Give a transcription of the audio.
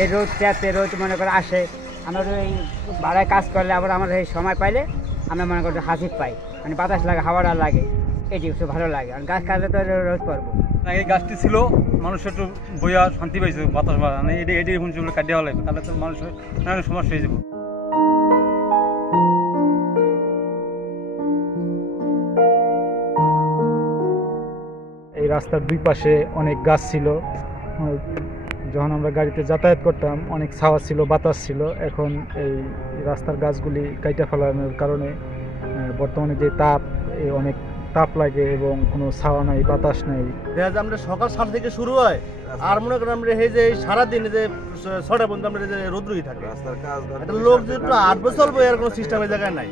যে রোদ চাতে রোদ মনে করে আসে, আমরা এই ভাড়ায় কাজ করলে আবার আমরা এই সময় পাইলে আমরা মনে করি হাসি পাই, মানে বাতাস লাগে, হাওয়াটা লাগে, এটি খুব ভালো লাগে। আর গাছ কাটলে তো রোদ পড়বো। এই গাছটি ছিল মানুষ একটু বইয়া শান্তি পাইছে, বাতাস মানে এটি শুনছিগুলো কাটিয়ে হলে তাহলে তো মানুষের নানান সমস্যা হয়ে যাবো। এই রাস্তার দুই পাশে অনেক গাছ ছিল, যখন আমরা গাড়িতে যাতায়াত করতাম অনেক ছাওয়া ছিল, বাতাস ছিল। এখন এই রাস্তার গাছগুলি কাইটা ফেলানোর কারণে বর্তমানে যে তাপ, অনেক তাপ লাগে এবং কোনো ছাওয়া নাই, বাতাস নাই। আমরা সকাল 7টা থেকে শুরু হয়, আর মনে করেন আমরা এই যে সারাদিন যে 6টা পর্যন্ত আমরা যে রোদ্রই থাকে, একটা লোক যে একটু 8 বছর চলবো এর কোনো সিস্টেম এই জায়গায় নাই।